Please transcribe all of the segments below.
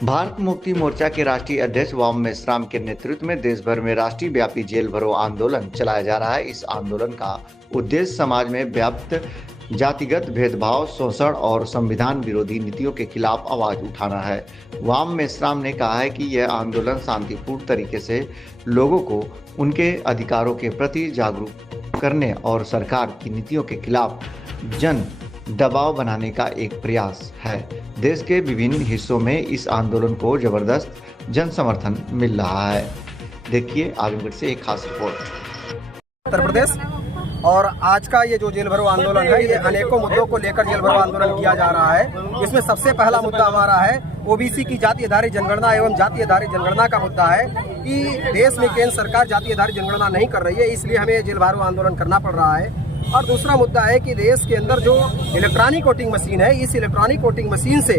भारत मुक्ति मोर्चा के राष्ट्रीय अध्यक्ष वाम मेश्राम के नेतृत्व में देश भर में राष्ट्रीय व्यापी जेल भरो आंदोलन चलाया जा रहा है। इस आंदोलन का उद्देश्य समाज में व्याप्त जातिगत भेदभाव, शोषण और संविधान विरोधी नीतियों के खिलाफ आवाज उठाना है। वाम मेश्राम ने कहा है कि यह आंदोलन शांतिपूर्ण तरीके से लोगों को उनके अधिकारों के प्रति जागरूक करने और सरकार की नीतियों के खिलाफ जन दबाव बनाने का एक प्रयास है। देश के विभिन्न हिस्सों में इस आंदोलन को जबरदस्त जन समर्थन मिल रहा है। देखिए आजमगढ़ से एक खास रिपोर्ट। उत्तर प्रदेश और आज का ये जो जेल भरो आंदोलन है, ये अनेकों मुद्दों को लेकर जेल भरो आंदोलन किया जा रहा है। इसमें सबसे पहला मुद्दा हमारा है ओबीसी की जाति आधारित जनगणना एवं जाति आधारित जनगणना का मुद्दा है कि देश में केंद्र सरकार जाति आधारित जनगणना नहीं कर रही है, इसलिए हमें जेल भरो आंदोलन करना पड़ रहा है। और दूसरा मुद्दा है कि देश के अंदर जो इलेक्ट्रॉनिक वोटिंग मशीन है, इस इलेक्ट्रॉनिक वोटिंग मशीन से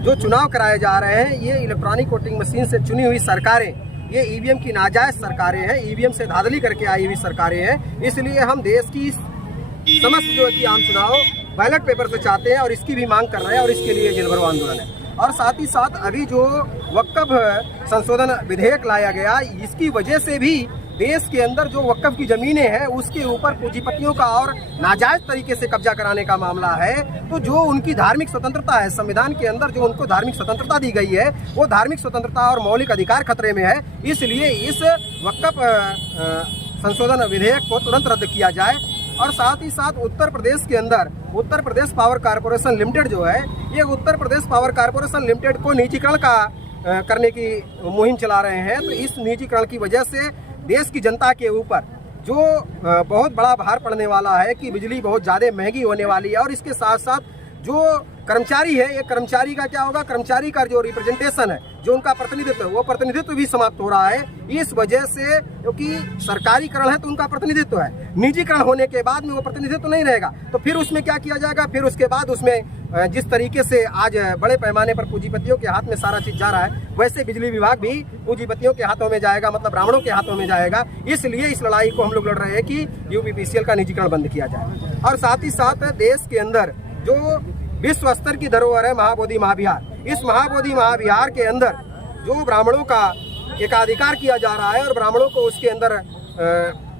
जो चुनाव कराए जा रहे हैं, ये इलेक्ट्रॉनिक वोटिंग मशीन से चुनी हुई सरकारें, ये ईवीएम की नाजायज सरकारें हैं, ईवीएम से धांधली करके आई हुई सरकारें हैं। इसलिए हम देश की समस्त जो है कि आम चुनाव बैलेट पेपर से चाहते हैं और इसकी भी मांग कर रहे हैं और इसके लिए जेल भरो आंदोलन है। और साथ ही साथ अभी जो वक्फ संशोधन विधेयक लाया गया, इसकी वजह से भी देश के अंदर जो वक्फ की जमीनें हैं उसके ऊपर पूंजीपतियों का और नाजायज तरीके से कब्जा कराने का मामला है। तो जो उनकी धार्मिक स्वतंत्रता है, संविधान के अंदर जो उनको धार्मिक स्वतंत्रता दी गई है, वो धार्मिक स्वतंत्रता और मौलिक अधिकार खतरे में है। इसलिए इस वक्फ संशोधन विधेयक को तुरंत रद्द किया जाए। और साथ ही साथ उत्तर प्रदेश के अंदर Uttar Pradesh power corporation limited जो है, ये Uttar Pradesh power corporation limited को निजीकरण का करने की मुहिम चला रहे हैं। तो इस निजीकरण की वजह से देश की जनता के ऊपर जो बहुत बड़ा भार पड़ने वाला है कि बिजली बहुत ज़्यादा महंगी होने वाली है। और इसके साथ साथ जो कर्मचारी है, ये कर्मचारी का क्या होगा, कर्मचारी का जो रिप्रेजेंटेशन है, जो उनका प्रतिनिधित्व है, वो प्रतिनिधित्व भी समाप्त हो रहा है। इस वजह से क्योंकि सरकारीकरण है तो उनका प्रतिनिधित्व है, निजीकरण होने के बाद में वो प्रतिनिधित्व नहीं रहेगा। तो फिर उसमें क्या किया जाएगा, फिर उसके बाद उसमें जिस तरीके से आज बड़े पैमाने पर पूंजीपतियों के हाथ में सारा चीज जा रहा है, वैसे बिजली विभाग भी पूंजीपतियों के हाथों में जाएगा, मतलब ब्राह्मणों के हाथों में जाएगा। इसलिए इस लड़ाई को हम लोग लड़ रहे हैं कि यूपीपीसीएल का निजीकरण बंद किया जाए। और साथ ही साथ देश के अंदर जो विश्व स्तर की धरोहर है महाबोधि महाविहार, इस महाबोधि महाविहार के अंदर जो ब्राह्मणों का एकाधिकार किया जा रहा है और ब्राह्मणों को उसके अंदर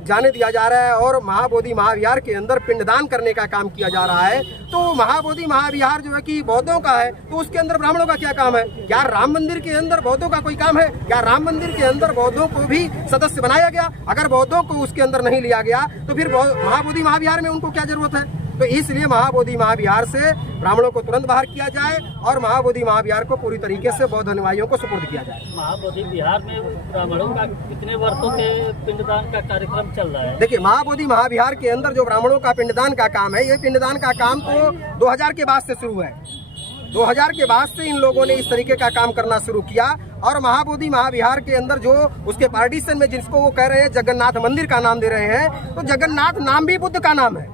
जाने दिया जा रहा है और महाबोधि महाविहार के अंदर पिंडदान करने का काम किया जा रहा है। तो महाबोधि महाविहार जो है कि बौद्धों का है, तो उसके अंदर ब्राह्मणों का क्या काम है? क्या राम मंदिर के अंदर बौद्धों का कोई काम है? क्या राम मंदिर के अंदर बौद्धों को भी सदस्य बनाया गया? अगर बौद्धों को उसके अंदर नहीं लिया गया तो फिर महाबोधि महाविहार में उनको क्या जरूरत है? तो इसलिए महाबोधि महाविहार से ब्राह्मणों को तुरंत बाहर किया जाए और महाबोधि महाविहार को पूरी तरीके से बौद्ध अनुयायियों को सुपुर्द किया जाए। महाबोधि विहार में ब्राह्मणों का कितने वर्षों के पिंडदान का कार्यक्रम चल रहा है? देखिए, महाबोधि महाविहार के अंदर जो ब्राह्मणों का पिंडदान का काम है, ये पिंडदान का काम तो 2000 के बाद से शुरू है। 2000 के बाद से इन लोगों ने इस तरीके का काम करना शुरू किया। और महाबोधि महाविहार के अंदर जो उसके पार्टीशन में जिसको वो कह रहे हैं जगन्नाथ मंदिर का नाम दे रहे हैं, तो जगन्नाथ नाम भी बुद्ध का नाम है,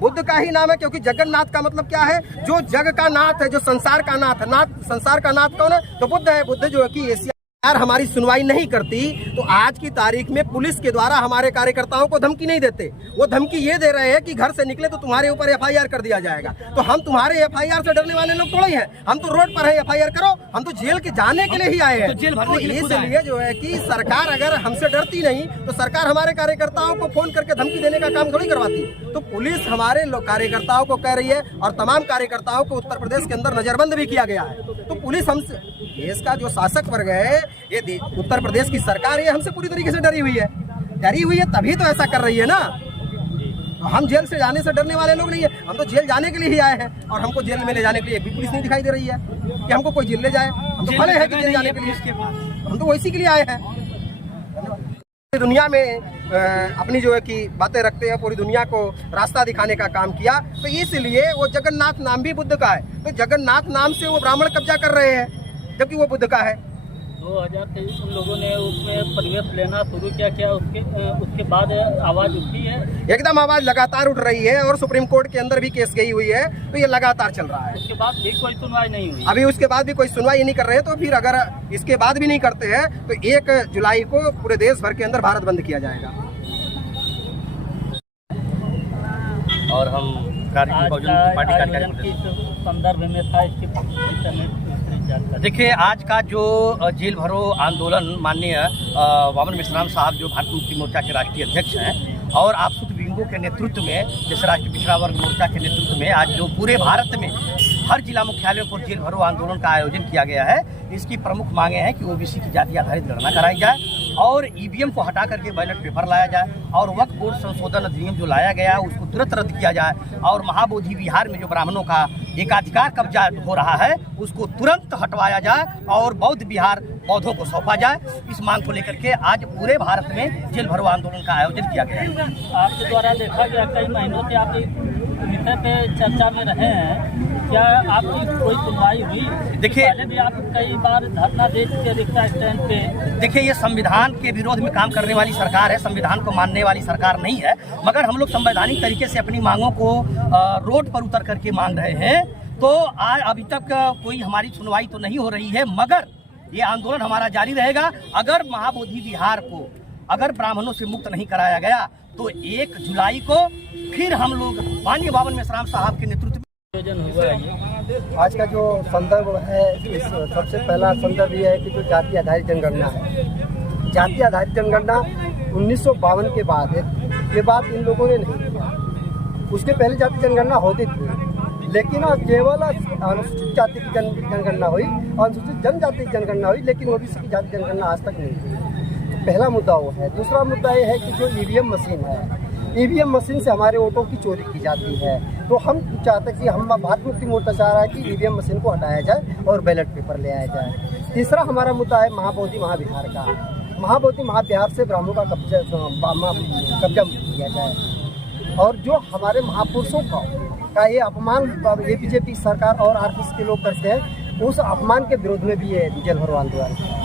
बुद्ध का ही नाम है। क्योंकि जगन्नाथ का मतलब क्या है, जो जग का नाथ है, जो संसार का नाथ। संसार का नाथ कौन है? तो बुद्ध है। बुद्ध जो है कि एशिया यार हमारी सुनवाई नहीं करती तो आज की तारीख में पुलिस के द्वारा हमारे कार्यकर्ताओं को धमकी नहीं देते। वो धमकी ये दे रहे हैं कि घर से निकले तो तुम्हारे ऊपर एफआईआर कर दिया जाएगा। तो हम तुम्हारे एफआईआर से डरने वाले लोग थोड़े ही हैं, हम तो रोड पर है, एफआईआर करो। हम तो जेल के जाने के लिए ही आए हैं। तो इसलिए जो है कि सरकार अगर हमसे डरती नहीं तो सरकार हमारे कार्यकर्ताओं को फोन करके धमकी देने का काम थोड़ी करवाती। तो पुलिस हमारे कार्यकर्ताओं को कह रही है और तमाम कार्यकर्ताओं को उत्तर प्रदेश के अंदर नजरबंद भी किया गया है। तो पुलिस हमसे, देश का जो शासक वर्ग है, ये उत्तर प्रदेश की सरकार ये हमसे पूरी तरीके से डरी हुई है तभी तो ऐसा कर रही है ना। तो हम जेल से जाने से डरने वाले लोग नहीं है, हम तो जेल जाने के लिए ही आए हैं। और हमको जेल में ले जाने के लिए भी पुलिस नहीं दिखाई दे रही है कि हमको कोई जेल ले जाए। हम तो भले हैं कि जेल जाने के लिए, हम तो वैसी के लिए आए हैं। दुनिया में अपनी जो है कि बातें रखते हैं, पूरी दुनिया को रास्ता दिखाने का काम किया। तो इसलिए वो जगन्नाथ नाम भी बुद्ध का है, तो जगन्नाथ नाम से वो ब्राह्मण कब्जा कर रहे हैं जबकि वो बुद्ध का है। 2023 लोगों ने उसमें प्रवेश लेना शुरू किया, उसके बाद आवाज उठी है? एकदम आवाज लगातार उठ रही है और सुप्रीम कोर्ट के अंदर भी केस गई हुई है। तो ये लगातार चल रहा है। उसके बाद भी कोई सुनवाई नहीं हुई? अभी उसके बाद भी कोई सुनवाई नहीं कर रहे हैं। तो फिर अगर इसके बाद भी नहीं करते हैं तो 1 जुलाई को पूरे देश भर के अंदर भारत बंद किया जाएगा। और हम पार्टी संदर्भ में था इसके जानकारी। देखिए, आज का जो जेल भरो आंदोलन माननीय वामन मेश्राम साहब जो भारत मुक्ति मोर्चा के राष्ट्रीय अध्यक्ष हैं और आपसुत विंगो के नेतृत्व में, जैसे राष्ट्रीय पिछड़ा वर्ग मोर्चा के नेतृत्व में आज जो पूरे भारत में हर जिला मुख्यालयों पर जेल भरो आंदोलन का आयोजन किया गया है, इसकी प्रमुख मांगे हैं कि ओबीसी की जाति आधारित गणना कराई जाए और ईवीएम को हटा करके बैलेट पेपर लाया जाए और वक्फ बोर्ड संशोधन अधिनियम जो लाया गया है उसको तुरंत रद्द किया जाए और महाबोधि विहार में जो ब्राह्मणों का एकाधिकार कब्जा हो रहा है उसको तुरंत हटवाया जाए और बौद्ध विहार बौद्धों को सौंपा जाए। इस मांग को लेकर के आज पूरे भारत में जेल भरो आंदोलन का आयोजन किया गया है। आपके द्वारा देखा गया कई महीनों से आप इस विषय पे चर्चा में रहे हैं, क्या आपकी कोई सुनवाई हुई? देखिए, पहले भी आप कई बार धरना दे चुके रिक्शा स्टैंड पे। देखिए, ये संविधान के विरोध में काम करने वाली सरकार है, संविधान को मानने वाली सरकार नहीं है, मगर हम लोग संवैधानिक तरीके से अपनी मांगों को रोड पर उतर करके मांग रहे हैं। तो आज अभी तक कोई हमारी सुनवाई तो नहीं हो रही है, मगर ये आंदोलन हमारा जारी रहेगा। अगर महाबोधि विहार को अगर ब्राह्मणों से मुक्त नहीं कराया गया तो 1 जुलाई को फिर हम लोग माननीय वामन मेश्राम साहब के नेतृत्व में हुआ है। आज का जो संदर्भ है, इस सबसे पहला संदर्भ ये है कि जो जाति आधारित जनगणना है, जाति आधारित जनगणना 1952 के बाद है, ये बात इन लोगों ने नहीं किया। उसके पहले जाति जनगणना होती थी, लेकिन अब केवल अनुसूचित जाति की जनगणना हुई, अनुसूचित जनजाति की जनगणना हुई, लेकिन ओबीसी की जाति जनगणना आज तक नहीं हुई। पहला मुद्दा वो है। दूसरा मुद्दा ये है कि जो ईवीएम मशीन है, ईवीएम मशीन से हमारे वोटों की चोरी की जाती है। तो हम चाहते हैं कि हम भारत मुक्ति मोर्चा चाह रहा है कि ईवीएम मशीन को हटाया जाए और बैलेट पेपर ले आया जाए। तीसरा हमारा मुद्दा है महाबोधि महाविहार का। महाबोधि महाविहार से ब्राह्मणों का कब्जा किया जाए और जो हमारे महापुरुषों का ये अपमान ये बीजेपी सरकार और आरएसएस के लोग करते हैं, उस अपमान के विरोध में भी ये जेल भरो आंदोलन है।